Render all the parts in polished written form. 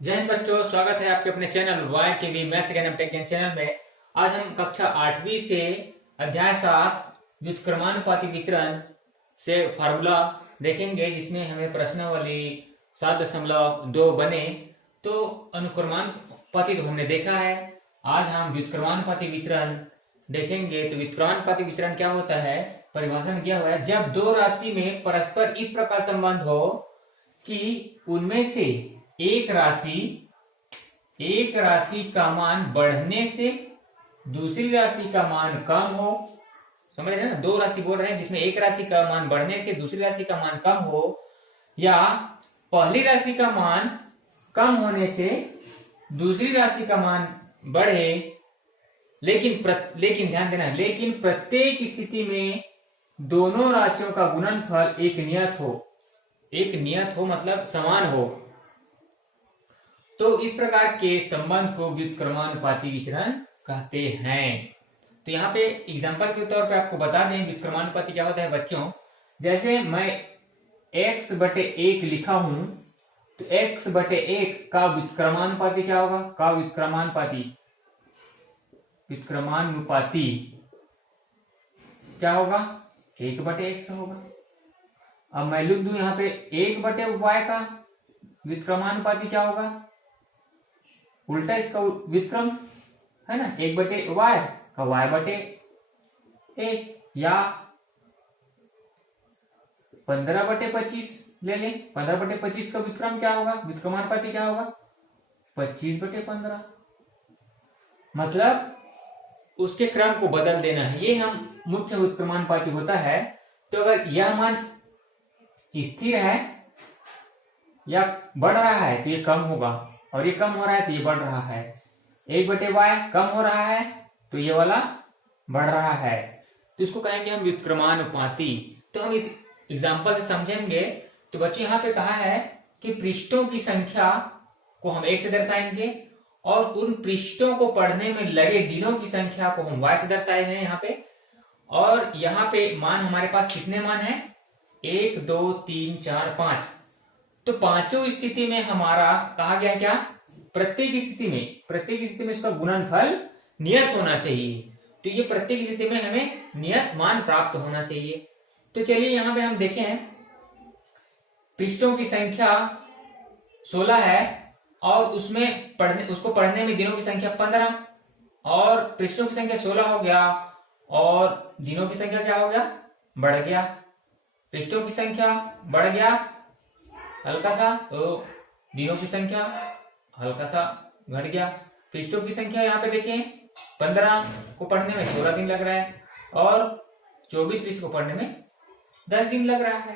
जय हिंद बच्चों, स्वागत है आपके अपने channel Y K V maths again tech channel में। आज हम कक्षा 8वीं से अध्याय 7 व्युत्क्रमानुपाती वितरण से फार्मूला देखेंगे, जिसमें हमें प्रश्नावली 7.2 बने। तो अनुक्रमानुपाती तो हमने देखा है, आज हम व्युत्क्रमानुपाती वितरण देखेंगे। तो व्युत्क्रमानुपाती वितरण क्या होता है, परिभाषा में दिया हुआ है, जब दो राशि में परस्पर इस प्रकार संबंध हो कि उनमें से एक राशि का मान बढ़ने से दूसरी राशि का मान कम हो। समझ रहे हैं ना, दो राशि बोल रहे हैं जिसमें एक राशि का मान बढ़ने से दूसरी राशि का मान कम हो, या पहली राशि का मान कम होने से दूसरी राशि का मान बढ़े, लेकिन ध्यान देना, लेकिन प्रत्येक स्थिति में दोनों राशियों का गुणनफल एक नियत हो मतलब समान हो। तो इस प्रकार के संबंध को व्युत्क्रमानुपाती विचरण कहते हैं। तो यहाँ पे एग्जांपल के तौर पे आपको बता दें व्युत्क्रमानुपाती क्या होता है बच्चों। जैसे मैं x बटे 1 लिखा हूं, तो x बटे 1 का व्युत्क्रमानुपाती क्या होगा, व्युत्क्रमानुपाती क्या होगा, 1 बटे 1 होगा। अब मैं लिख दूं यहाँ पे 1 बटे y का व्युत्क्रमानुपाती क्या होगा, उल्टा इसका व्युत्क्रम है ना, 1 बटे y का y बटे 1, या 15 बटे 25 ले लें। 15 बटे 25 का व्युत्क्रम क्या होगा, व्युत्क्रमानुपाती क्या होगा, 25 बटे 15। मतलब उसके क्रम को बदल देना है, ये हम मुख्य व्युत्क्रमानुपाती होता है। तो अगर यह मान स्थिर है या बढ़ रहा है तो ये कम होगा, और ये कम हो रहा है तो ये बढ़ रहा है। 1 बटे वाई कम हो रहा है तो ये वाला बढ़ रहा है, तो इसको कहेंगे हम व्युत्क्रमानुपाती। तो हम इस एग्जांपल से समझेंगे। तो बच्चे यहाँ पे कहा है कि पृष्ठों की संख्या को हम 1 से दर्शाएंगे, और उन पृष्ठों को पढ़ने में लगे दिनों की संख्या को हम y से दर्शाए हैं यहाँ पे। और यहाँ पे मान हमारे पास कितने मान है, 1 2 3 4 5। तो पांचों स्थिति में हमारा कहा गया क्या, प्रत्येक स्थिति में इसका गुणनफल नियत होना चाहिए। तो ये प्रत्येक स्थिति में हमें नियत मान प्राप्त होना चाहिए। तो चलिए यहाँ पे हम देखें, पृष्ठों की संख्या 16 है, और उसको पढ़ने में दिनों की संख्या 15, और पृष्ठों की संख्या 16 हो गया और दिनों की संख्या क्या हो गया, बढ़ गया। पृष्ठों की संख्या बढ़ गया हल्का सा, तो दिनों की संख्या हल्का सा घट गया। पृष्ठों की संख्या यहाँ पे देखें, 15 को पढ़ने में 16 दिन लग रहा है, और 24 पृष्ठ को पढ़ने में 10 दिन लग रहा है।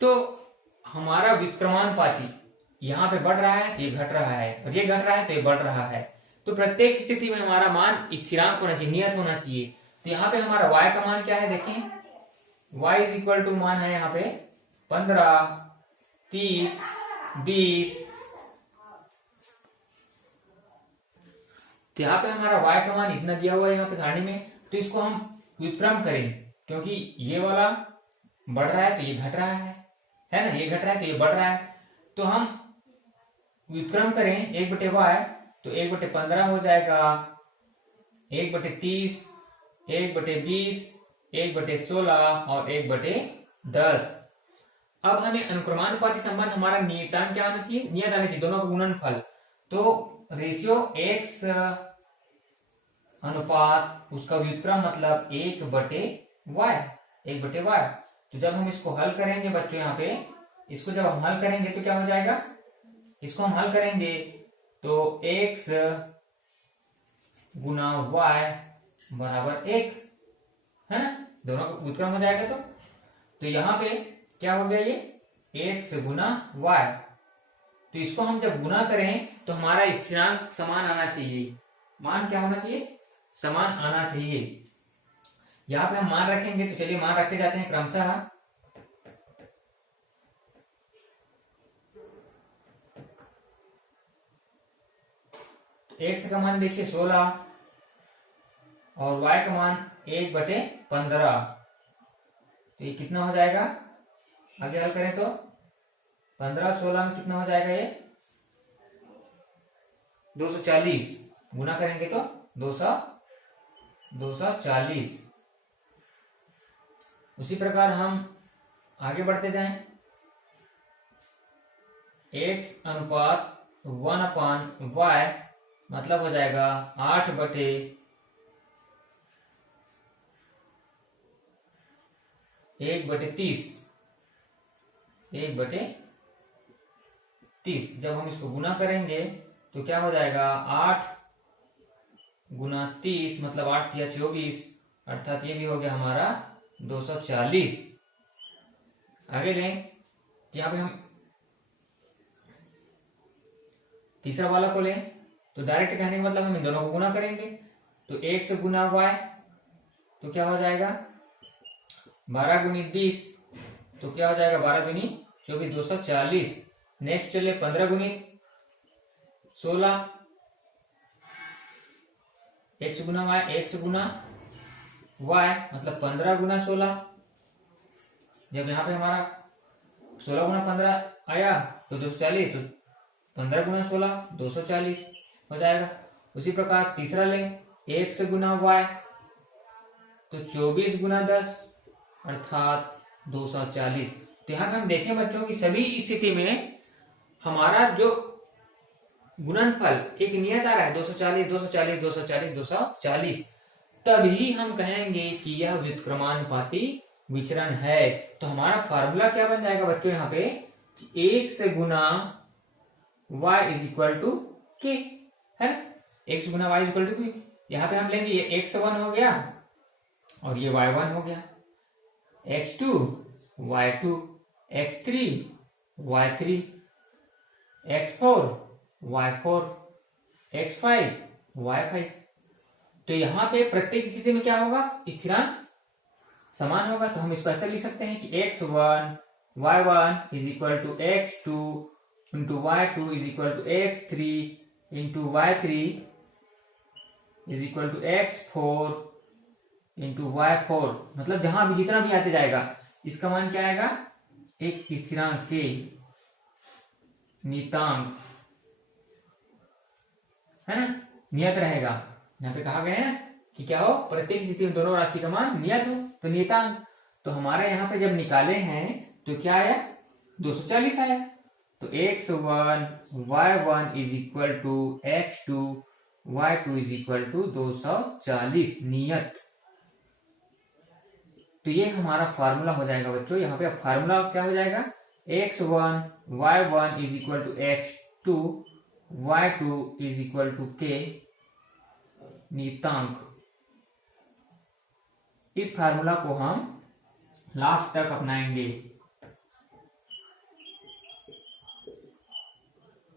तो हमारा व्युत्क्रमानुपाती यहाँ पे बढ़ रहा है तो ये घट रहा है, और ये घट रहा है तो ये बढ़ रहा है। तो प्रत्येक स्थिति में हमारा मान स्थिरांक होना चाहिए, नियत होना चाहिए। तो यहाँ पे हमारा y का मान क्या है, देखें y इज इक्वल टू मान है यहाँ पे 15 30 20। तो यहाँ पे हमारा y का मान इतना दिया हुआ है यहाँ पे सारणी में। तो इसको हम व्युत्क्रम करें, क्योंकि ये वाला बढ़ रहा है तो ये घट रहा है ना, ये घट रहा है तो ये बढ़ रहा है। तो हम व्युत्क्रम करें 1 बटे y, तो 1 बटे 15 हो जाएगा, 1 बटे 30, 1 बटे 20, 1 बटे 16 और 1 बटे 10। अब हमें अनुक्रमानुपाती संबंध हमारा नियतांक क्या आना चाहिए, नियत आना चाहिए, दोनों का गुणनफल। तो रेशियो x अनुपात उसका व्युत्क्रम मतलब 1 बटे y। तो जब हम इसको हल करेंगे बच्चों, यहाँ पे इसको जब हम हल करेंगे तो क्या हो जाएगा, इसको हम हल करेंगे तो x गुना y बराबर 1 है ना, दोनों का व्युत्क्रम हो जाएगा। तो यहाँ पे क्या हो गया, ये x गुना y। तो इसको हम जब गुना करें तो हमारा स्थिरांक समान आना चाहिए, मान क्या होना चाहिए, समान आना चाहिए। यहाँ पे हम मान रखेंगे, तो चलिए मान रखते जाते हैं क्रमशः। x का मान देखिए 16, और y का मान 1 बटे 15। तो ये कितना हो जाएगा, आगे हल करें तो 15 16 में कितना हो जाएगा, ये 240 गुना करेंगे तो 240। उसी प्रकार हम आगे बढ़ते जाएं। x अनुपात 1/y मतलब हो जाएगा 8/1/30। 1/30 जब हम इसको गुना करेंगे तो क्या हो जाएगा 8 गुना 30 मतलब 8 या 24, अर्थात ये भी हो गया हमारा 240। आगे लें, यहाँ पे हम तीसरा वाला को लें तो डायरेक्ट कहने का मतलब हम इन दोनों को गुना करेंगे। तो 1 से गुना y तो क्या हो जाएगा 12 गुनी 20 तो क्या हो जाएगा 12 गुनी 24 240। नेक्स्ट चले 15 गुनी 16, 1 से गुना y 1 से गुना y मतलब 15 गुना 16। जब यहाँ पे हमारा 16 गुना 15 आया तो 240, तो 15 गुना 16 240 हो जाएगा। उसी प्रकार तीसरा लें 1 से गुना y तो 24 गुना 10 अर्थात 240। तो यहाँ पे हम देखें बच्चों की सभी स्थिति में हमारा जो गुणनफल एक नियत आ रहा है 240 240 240 240, तभी हम कहेंगे कि यह व्युत्क्रमानुपाती विचरण है। तो हमारा फार्मूला क्या बन जाएगा बच्चों यहाँ पे 1 से गुना y इज इक्वल टू के है, 1 से गुना y इज इक्वल टू के। यहाँ पे हम लेंगे ये x1 हो गया और ये y1 हो गया, x2 y2 x3 y3 x4 y4 x5 y5। तो यहाँ पे प्रत्येक स्थिति में क्या होगा स्थिरांक समान होगा। तो हम इसको ऐसा लिख सकते हैं कि x1 y1 is equal to x2 into y2 is equal to x3 into y3 is equal to x4 into y4। मतलब जहां भी जितना भी आते जाएगा इसका मान क्या आएगा एक स्थिरांक के नियतांक है ना, नियत रहेगा। यहाँ पे कहा गया है कि क्या हो प्रत्येक स्थिति में दोनों राशि का मान नियत हो तो नियतांक। तो हमारे यहाँ पे जब निकाले हैं तो क्या आया 240 आया। तो x1 y1 is equal to x2 y2 is equal to 240 नियत। तो ये हमारा फार्मूला हो जाएगा बच्चों। यहाँ पे फार्मूला क्या हो जाएगा x1 y1 is equal to x2 y2 is equal to K नियतांक। इस फार्मूला को हम लास्ट तक अपनाएंगे।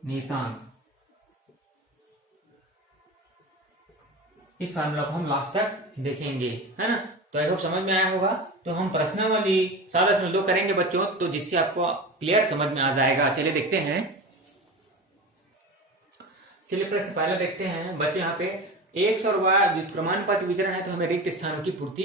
नियतांक, इस फार्मूला को हम लास्ट तक देखेंगे है ना। तो आई होप समझ में आया होगा। तो हम प्रश्नावली 7.2 करेंगे बच्चों, तो जिससे आपको क्लियर समझ में आ जाएगा। चलिए देखते हैं। चलिए प्रश्न पहला देखते हैं बच्चे। यहाँ पे x और y व्युत्क्रमानुपाती विचरण है तो हमें रिक्त स्थानों की पूर्ति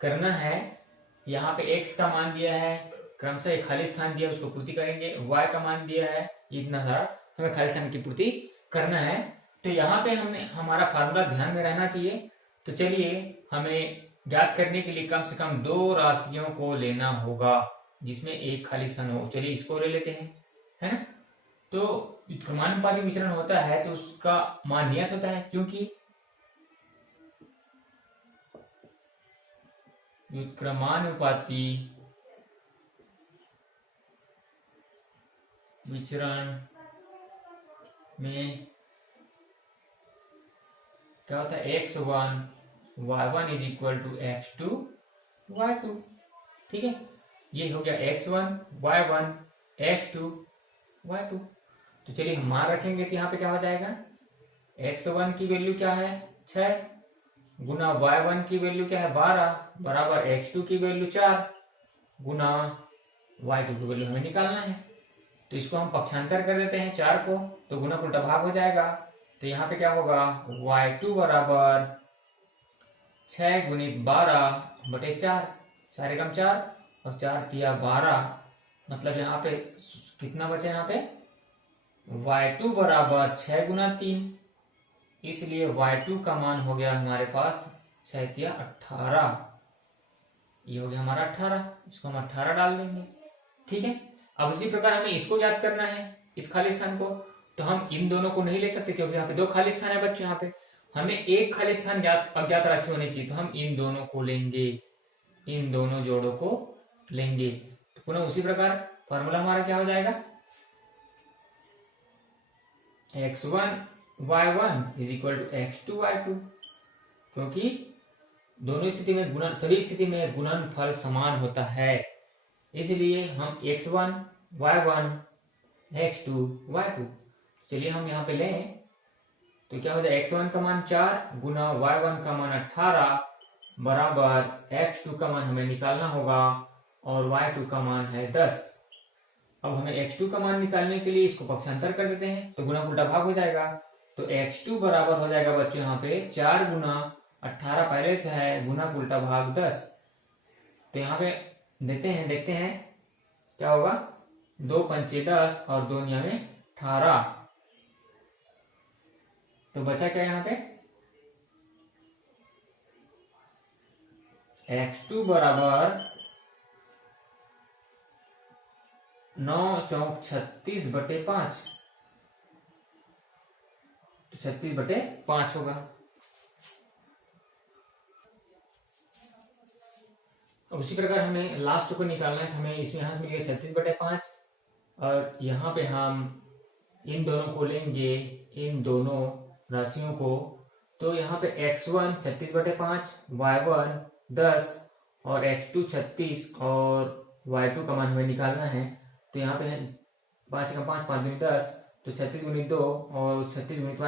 करना है। यहाँ पे x का मान दिया है, क्रमशः एक खाली स्थान दिया उसको पूर्ति करेंगे। y का मान दिया है इतना सारा, हमें खाली स्थान की पूर्ति करना है। तो यहाँ पे हमने हमारा फार्मूला ध्यान में रहना चाहिए। तो चलिए हमें ज्ञात करने के लिए कम से कम 2 राशियों को लेना होगा जिसमें एक खाली स्थान हो। चलिए इसको ले लेते हैं है ना। तो व्युत्क्रमानुपाती विचरण होता है तो उसका मान नियत होता है, क्योंकि व्युत्क्रमानुपाती विचरण में क्या होता है x1 y1 is equal to x2 y2। ठीक है, ये हो गया x1 y1 x2 y2। तो चलिए हम मान रखेंगे तो यहाँ पे क्या हो जाएगा x1 की वैल्यू क्या है 6 गुना y1 की वैल्यू क्या है 12 बराबर x2 की वैल्यू 4 गुना y2 की वैल्यू हमें निकालना है। तो इसको हम पक्षांतर कर देते हैं 4 को, तो गुना उल्टा भाग हो जाएगा। तो यहाँ पे क्या होगा y2 बराबर 6 गुणित 12 बटे 4, 4 एकम 4 और 4 तिया 12। मतलब यहाँ पे कितना बचे यहाँ पे y2 बराबर 6 गुना 3 इसलिए y2 का मान हो गया हमारे पास 6 या 18। ये हो गया हमारा 18, इसको हम 18 डाल देंगे। ठीक है, अब उसी प्रकार हमें इसको ज्ञात करना है, इस खाली स्थान को। तो हम इन दोनों को नहीं ले सकते क्योंकि यहाँ पे 2 खाली स्थान है बच्चों। यहाँ पे हमें एक खाली स्थान अज्ञात राशि होनी चाहिए, तो हम इन दोनों को लेंगे, इन दोनों जोड़ों को लेंगे। तो पुनः उसी प्रकार फॉर्मूला हमारा क्या हो जाएगा, x1 y1 is equal to x2 y2, क्योंकि दोनों स्थिति में गुणन, सभी स्थिति में गुणनफल समान होता है, इसलिए हम x1 y1 x2 y2। चलिए हम यहाँ पे लें तो क्या हो जाए, x1 का मान 4 गुना y1 का मान 18 बराबर x2 का मान हमें निकालना होगा और y2 का मान है 10। अब हमें x2 का मान निकालने के लिए इसको पक्षांतर कर देते हैं, तो गुना उल्टा भाग हो जाएगा। तो x2 बराबर हो जाएगा बच्चों यहाँ पे 4 गुना 18 पहले से है, गुना उल्टा भाग 10। तो यहाँ पे देते हैं, देखते हैं क्या होगा, 2 पंचे 10 और 2 निया में 18। तो बचा क्या यहाँ पे, x2 बराबर 9 चौक 36/5, तो 36/5 होगा। अब उसी प्रकार हमें लास्ट को निकालना है, तो हमें इसमें यहाँ से मिल गया 36/5 और यहाँ पे हम इन दोनों को लेंगे, इन दोनों राशियों को। तो यहाँ पे x1 36/5, y1 10 और x2 36 और y2 का मान हमें निकालना है। तो यहाँ पे 5 का 5 5 दूनी 10, तो 36 गुणित 2 और 36 गुणित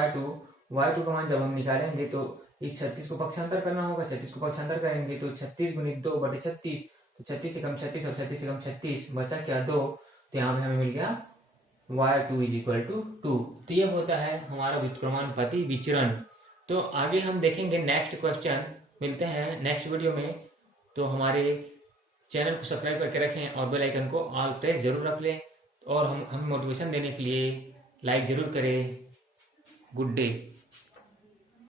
y2 का मान जब हम निकालेंगे तो इस 36 को पक्षांतर करना होगा, 36 को पक्षांतर करेंगे तो 36 गुणित 2/36, तो 36 से कम 36 और 36 से कम 36, बचा क्या 2। तो यहाँ पे हमें मिल गया y2 इज इक्वल टू 2। तो ये होता है हमारा व्युत्क्रमानुपाती विचरण। तो आगे हम देखेंगे नेक्स्ट क्वेश्चन, मिलते हैं नेक्स्ट वीडियो में। तो हमारे चैनल को सब्सक्राइब करके रखें और बेल आइकन को ऑल प्रेस जरूर रख लें, और हम मोटिवेशन देने के लिए लाइक जरूर करें। Good day.